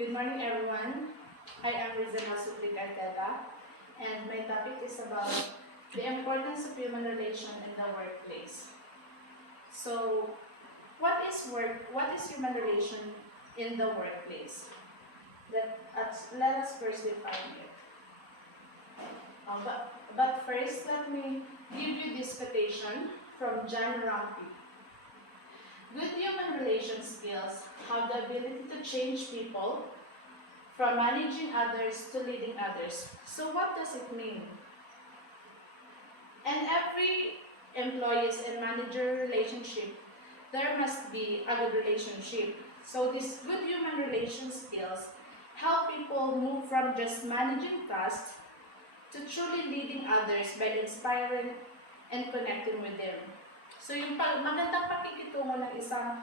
Good morning, everyone. I am Rizana Suplik Arteta, and my topic is about the importance of human relation in the workplace. So, what is work? What is human relation in the workplace? Let us first define it. But first, let me give you this quotation from John Rampe. Good human relation skills have the ability to change people from managing others to leading others. So what does it mean? In every employees and manager relationship, there must be a good relationship. So these good human relation skills help people move from just managing tasks to truly leading others by inspiring and connecting with them. So yung magandang pakikitungo ng isang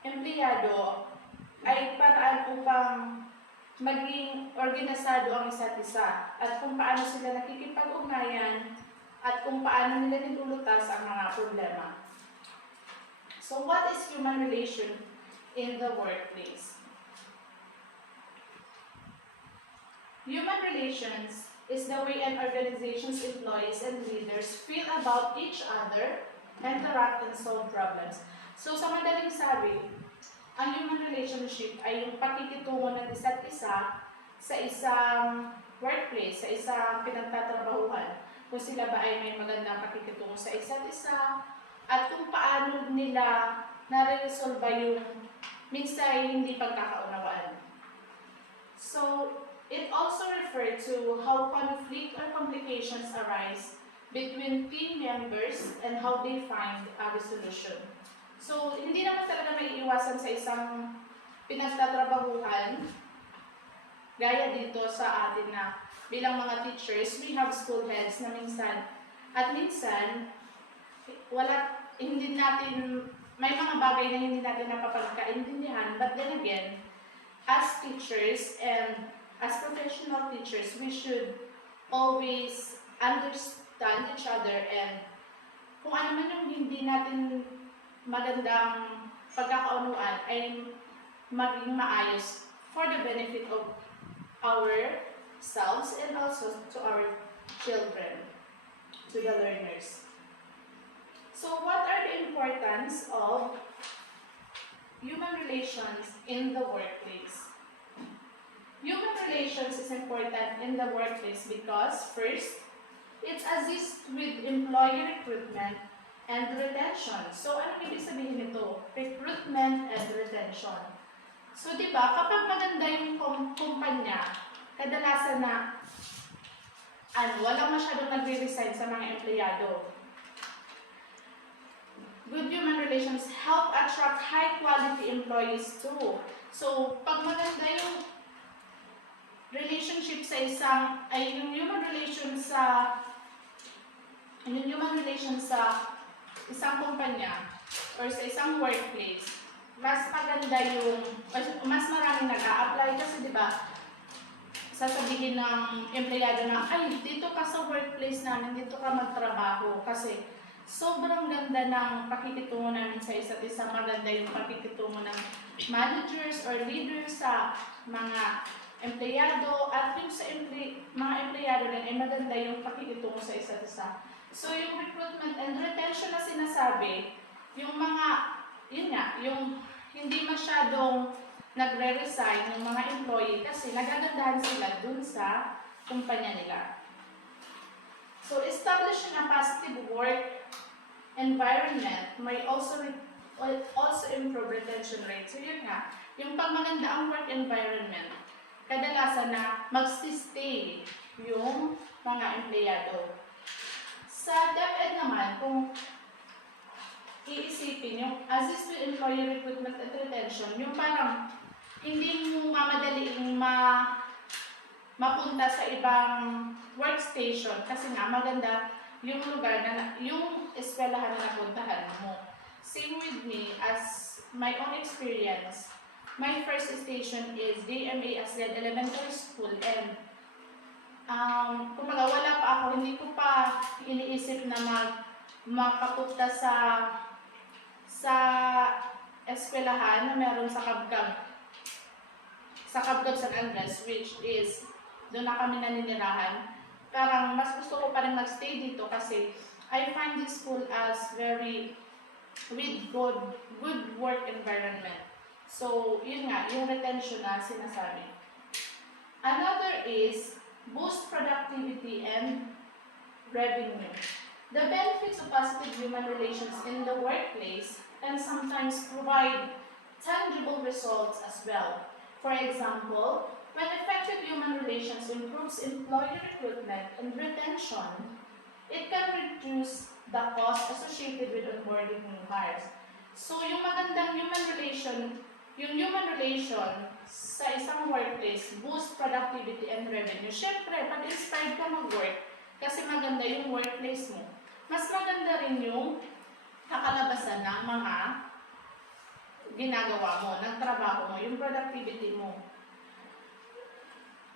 empleyado ay paraan upang maging organisado ang isa't isa at kung paano sila nakikipag-ugnayan at kung paano nila nilulutas ang mga problema. So what is human relation in the workplace? Human relations is the way an organization's employees and leaders feel about each other, interact, and solve problems. So sa madaling sabi, ang human relationship ay yung pakikitungo ng isa't isa sa isang workplace, sa isang pinagtatrabahuhan. Kung sila ba ay may magandang pakikitungo sa isa't isa, at kung paano nila nare-resolve yung minsan hindi pagkakaunawaan. So, it also refers to how conflict or complications arise between team members and how they find a resolution. So, hindi naman talaga may iwasan sa isang pinagtatrabahuhan. Gaya dito sa atin na bilang mga teachers, we have school heads na minsan. At minsan, may mga bagay na hindi natin napapagkaintindihan. But then again, as teachers and as professional teachers, we should always understand each other and kung ano man yung hindi natin magandang pagkakaunuan ay maging maayos for the benefit of ourselves and also to our children, to the learners. So what are the importance of human relations in the workplace? Human relations is important in the workplace because, first, it assists with employee recruitment and retention. So, ano ibig sabihin nito? Recruitment and retention. So, di ba, kapag maganda yung kumpanya, kadalasan na walang masyadong nagre-resign sa mga empleyado. Good human relations help attract high-quality employees too. So, pag maganda yung relationship sa yung human relation sa isang kumpanya or sa isang workplace, mas maganda mas maraming nag-a-apply kasi di ba sasabihin ng empleyado na ay dito ka sa workplace namin, dito ka magtrabaho kasi sobrang ganda ng pakikitungo namin sa isa't isa. Maganda yung pakikitungo ng managers or leaders sa mga empleyado at yung sa mga empleyado din ay maganda yung pakikitungo sa isa't isa. So yung recruitment and retention na sinasabi, yung yung hindi masyadong nagre-resign yung mga employee kasi nagagandahan sila dun sa kumpanya nila. So establishing a positive work environment may also improve retention rate. So yun nga, yung pag maganda ang work environment, kadalasan na mag-stay yung mga empleyado. Sa DepEd naman, kung iisipin yung assist to employee recruitment and retention, yung parang hindi mo mamadaliing mapunta sa ibang workstation kasi nga maganda yung lugar yung eskwelahan na napuntahan mo. Same with me, as my own experience, my first station is DMA Asled Elementary School and kumbaga wala pa ako, hindi ko pa iniisip na makapunta sa eskwelahan na meron sa Kabkab. sa Cabcab San Andres, which is doon na kami naninirahan. Parang mas gusto ko pa rin magstay dito kasi I find this school as very with good work environment. So, yun nga, yung retention na sinasabi. Another is boost productivity and revenue. The benefits of positive human relations in the workplace can sometimes provide tangible results as well. For example, when effective human relations improves employee recruitment and retention, it can reduce the cost associated with onboarding new hires. So, yung magandang human relation sa isang workplace, boost productivity and revenue. Siyempre, pag inspired ka mag-work, kasi maganda yung workplace mo, mas maganda rin yung kakalabasan ng mga ginagawa mo, ng trabaho mo, yung productivity mo.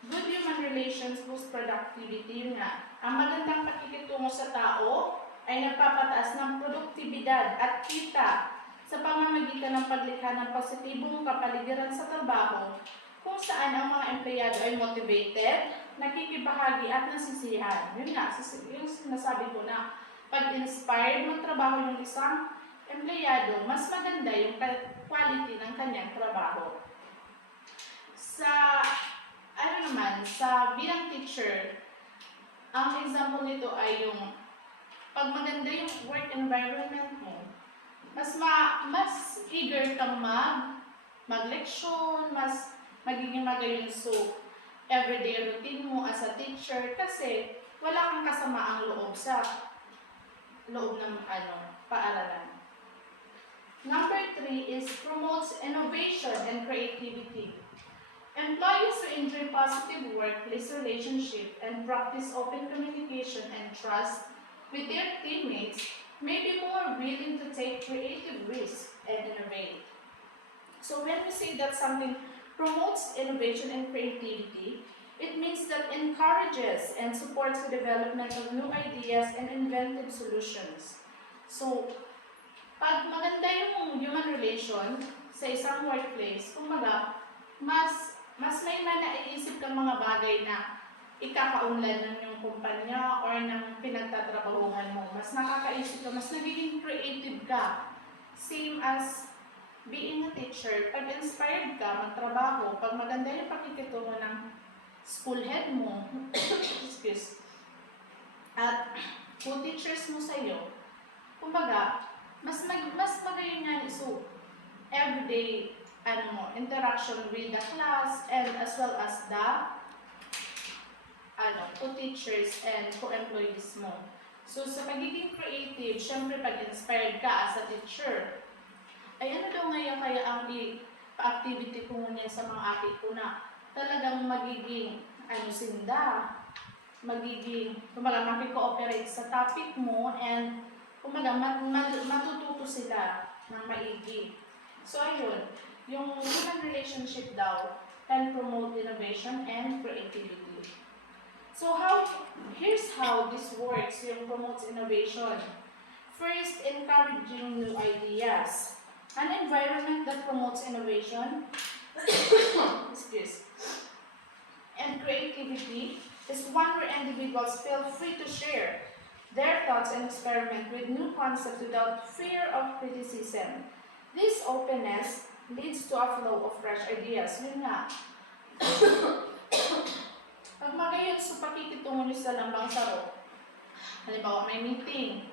Good human relations boost productivity, yun nga. Ang magandang pakikitungo sa tao ay nagpapataas ng produktibidad at kita sa pamamagitan ng paglikha ng positibong kapaligiran sa trabaho kung saan ang mga empleyado ay motivated, nakikibahagi at nasisiyahan. Yun nga, yung sinasabi ko na pag-inspired magtrabaho yung isang empleyado, mas maganda yung quality ng kanyang trabaho. Sa bilang teacher, ang example nito ay yung pag maganda yung work environment mo, mas eager kang mag-leksyon, mas magiging magayon so everyday routine mo as a teacher kasi wala kang kasamaang loob sa loob ng paaralan. Number 3 is promotes innovation and creativity. Employees who enjoy positive workplace relationship and practice open communication and trust with their teammates may be more willing to take creative risks and innovate. So when we say that something promotes innovation and creativity, it means that encourages and supports the development of new ideas and inventive solutions. So, pag maganda yung human relation sa isang workplace, kumbaga, mas may naiisip kang mga bagay na ikakaunlad ng yung kumpanya or ng pinagtatrabahuhan mo. Mas nakakaisip ka, mas nagiging creative ka. Same as being a teacher, pag inspired ka magtrabaho, pag maganda yung pakikitungo ng school head mo, excuse, at co-teachers mo sa'yo, kumbaga, mas magayon yan. So, everyday interaction with the class and as well as the co-teachers and co-employees mo. So, sa pagiging creative, syempre pag inspired ka as a teacher, ay daw ngayon kaya ang pa-activity ko muna sa mga ate ko na talagang magiging kumbaga makikooperate sa topic mo and kumbaga matututo sila ng maigi. So ayun, yung human relationship daw can promote innovation and creativity. So here's how this works, yung promotes innovation. First, encouraging new ideas. An environment that promotes innovation excuse, and creativity is one where individuals feel free to share their thoughts and experiment with new concepts without fear of criticism. This openness leads to a flow of fresh ideas. Yun nga. Pag magayon sa pakikitungo nyo sa lambang saro, halimbawa may meeting,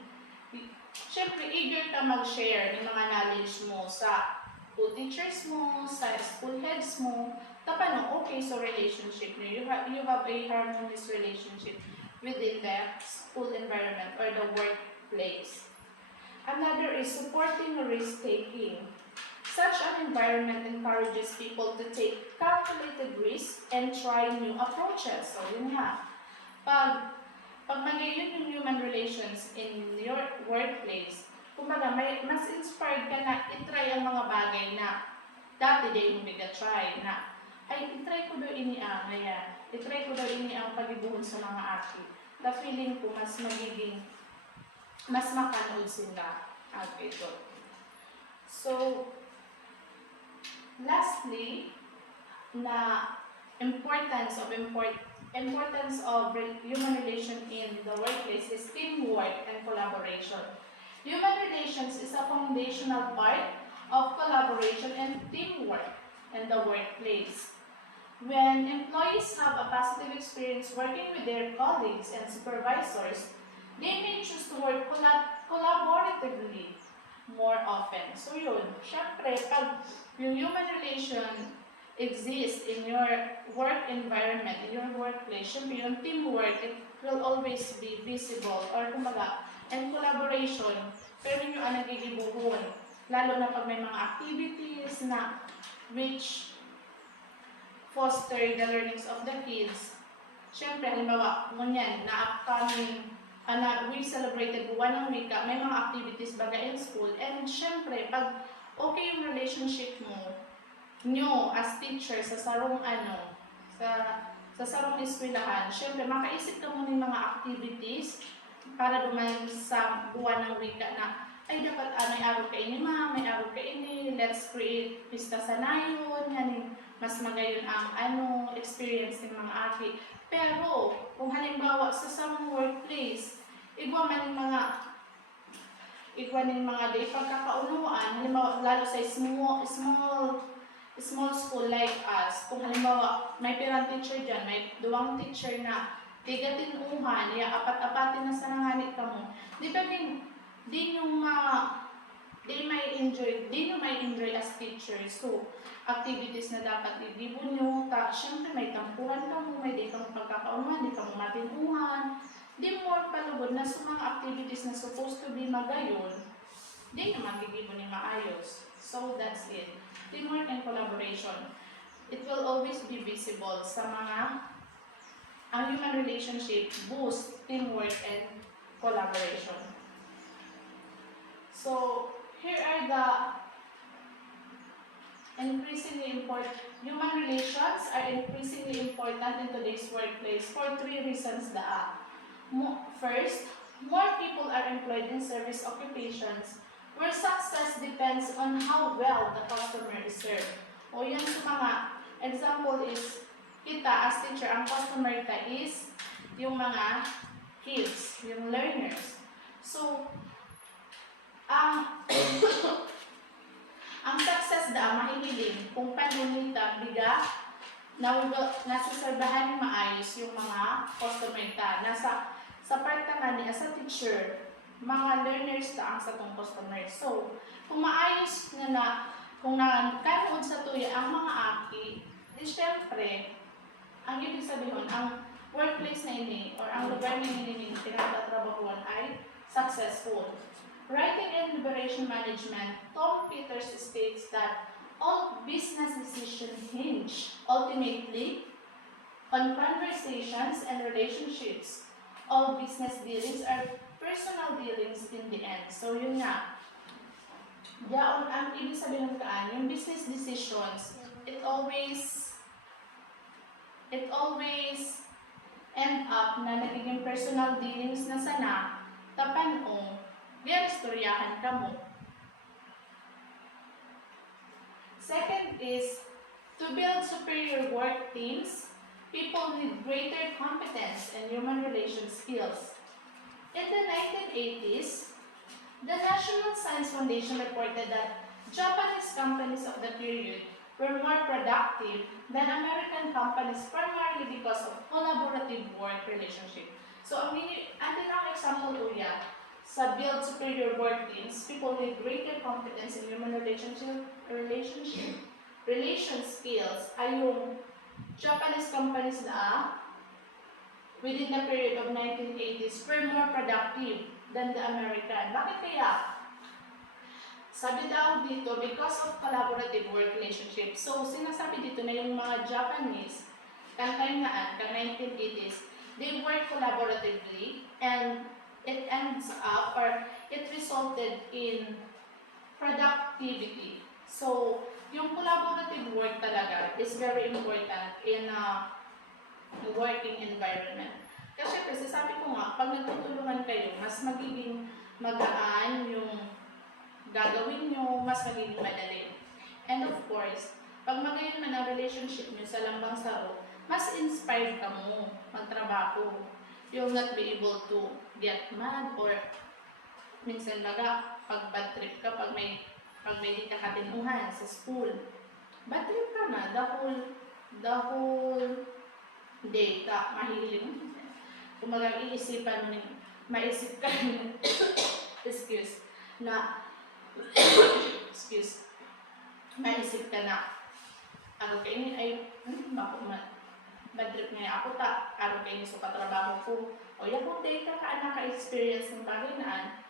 syempre, eager ka mag-share ng mga knowledge mo sa co-teachers mo, sa school heads mo. Tapano, okay, so relationship nyo. You have a harmonious relationship within the school environment or the workplace. Another is supporting risk-taking. Such an environment encourages people to take calculated risks and try new approaches. So, yun nga. Pag magayon yung human relations in your workplace, kumbaga mas inspired ka na itry ang mga bagay na dati day mo try na itry ko daw ini itry ko daw ini ang pagibuhon sa mga aki. The feeling ko mas makanood sila ito. So, lastly, na importance of human relation in the workplace is teamwork and collaboration. Human relations is a foundational part of collaboration and teamwork in the workplace. When employees have a positive experience working with their colleagues and supervisors, they may choose to work collaboratively more often. So yun, syempre, pag yung human relation exists in your work environment, in your workplace, syempre yung teamwork, it will always be visible or kumbaga, and collaboration, pero yun ang nagigibuhon. Lalo na pag may mga activities na which foster the learnings of the kids. Siyempre, halimbawa, ngunyan, na upcoming, we celebrated buwan ng wika, may mga activities baga in school, and siyempre, pag okay yung relationship mo, nyo as teacher sa sarong sa sarong eskwelahan, siyempre, makaisip ka muna ng mga activities para duman sa buwan ng wika na ay dapat may araw kaini may araw kaini, let's create pista sa nayon, yan mas magayon ang experience ng mga aki. Pero kung halimbawa sa some workplace, igwa ning mga day pagkakaunawaan, halimbawa lalo sa small school like us, kung halimbawa may pirang teacher dyan, may duwang teacher na tiga-tinuhan, apat-apatin na sa nanganit ka mo, di ba di nyo may enjoy as teachers. So, activities na dapat i-gibo nyo, syempre may tampuhan ka mo, may di ka mo pagkakaunuhan, di ka mo matinuhan, di more palugod na sa mga activities na supposed to be magayon, di naman gigibo ni maayos. So, that's it. Teamwork and collaboration. It will always be visible sa ang human relationship boost teamwork and collaboration. So, here are the human relations are increasingly important in today's workplace for 3 reasons. First, more people are employed in service occupations where success depends on how well the customer is served. O yan sa mga example is, kita as teacher, ang customer ka is yung mga kids, yung learners. So, ang success mahihiling kung paano nita biga nasaserbahan ni maayos yung mga customer ta. Sa part nga ni as a teacher, mga learners ta ang sa tong customer. So, kung maayos kung nakanood sa tuya ang mga aki, di syempre, ang ibig sabihin, ang workplace na ini or ang lugar na ini pinagtatrabahuan ay successful. Writing and Liberation Management, Tom Peters states that all business decisions hinge ultimately on conversations and relationships. All business dealings are personal dealings in the end. So yun nga. Diyan ang ibig sabihin yung business decisions, it always end up na nagiging personal dealings na sana tapanong istoryahan ka mo. Second is, to build superior work teams, people need greater competence and human relations skills. In the 1980s, the National Science Foundation reported that Japanese companies of the period were more productive than American companies primarily because of collaborative work relationship. So, ang example uya, sa build superior work teams, people with greater competence in human relation skills ay yung Japanese companies na within the period of 1980s were more productive than the American. Bakit kaya? Sabi daw dito, because of collaborative work relationship. So, sinasabi dito na yung mga Japanese, time na 1980s, they work collaboratively and it ends up or it resulted in productivity. So, yung collaborative work talaga is very important in a working environment. Kasi sabi ko nga, pag nagtutulungan kayo, mas magiging magaan yung gagawin nyo, mas magiging madali. And of course, Pag magayon man ang relationship nyo sa lambang saro, mas inspired ka mo magtrabaho. You'll not be able to get mad or minsan baga, pag bad trip ka, pag may di ka katinuhan sa school, bad trip ka na, the whole day ka, mahiling. Kung iisipan mo, maisip ka excuse, na, excuse, maisip ka na, ako kayo ni, ay, bako bad trip niya ako ta, ako kayo sa katrabaho ko, o yakong data ka, naka-experience ng bagay na,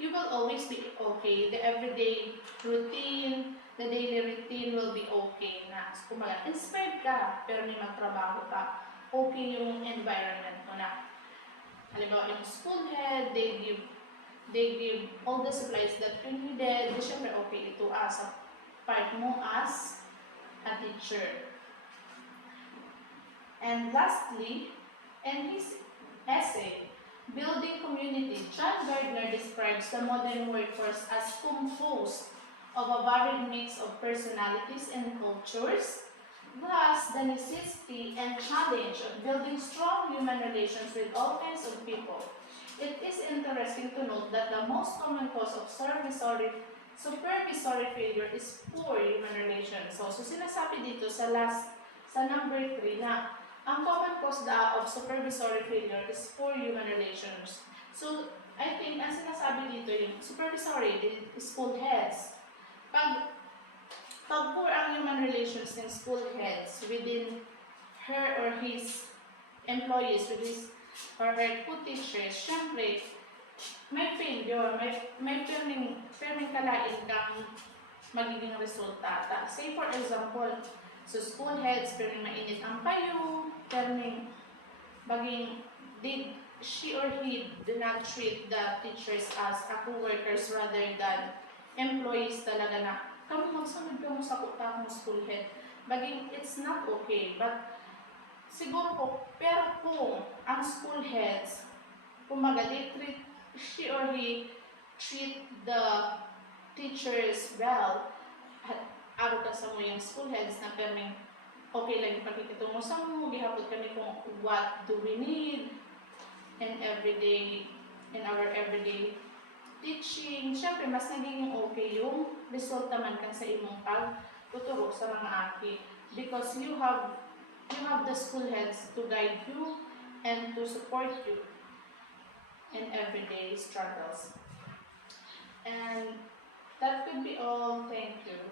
you will always be okay. The everyday routine, the daily routine will be okay na. So, kumaga, inspired ka, pero may magtrabaho ka, okay yung environment mo na. Halimbawa, yung school head, they give all the supplies that you needed. Di syempre, okay ito as a part mo as a teacher. And lastly, in his essay, Building Community, John Gardner describes the modern workforce as composed of a varied mix of personalities and cultures, thus the necessity and challenge of building strong human relations with all kinds of people. It is interesting to note that the most common cause of supervisory failure is poor human relations. So sinasabi dito sa number 3 na ang common cause of supervisory failure is poor human relations. So, I think, ang sinasabi dito yung supervisory, school heads. Pag poor ang human relations ng school heads within her or his employees, with his or her co-teachers, syempre, may failure, may perming kalain kang magiging resulta. Say for example, so school heads, perming mainit ang payo, perming baging did she or he do not treat the teachers as co-workers rather than employees talaga na kami magsunod ka mo sa kuta mo school head. Baging it's not okay, but siguro po, pero kung ang school heads, kumaga, she or he treat the teachers well, araw ka sa mo yung school heads na perming okay lang yung pagkikitungo sa mo, gihapot kami kung what do we need in our everyday teaching. Siyempre, mas nagiging okay yung resulta man kan sa imong pagtuturo sa mga aki because you have the school heads to guide you and to support you in everyday struggles. And that could be all. Thank you.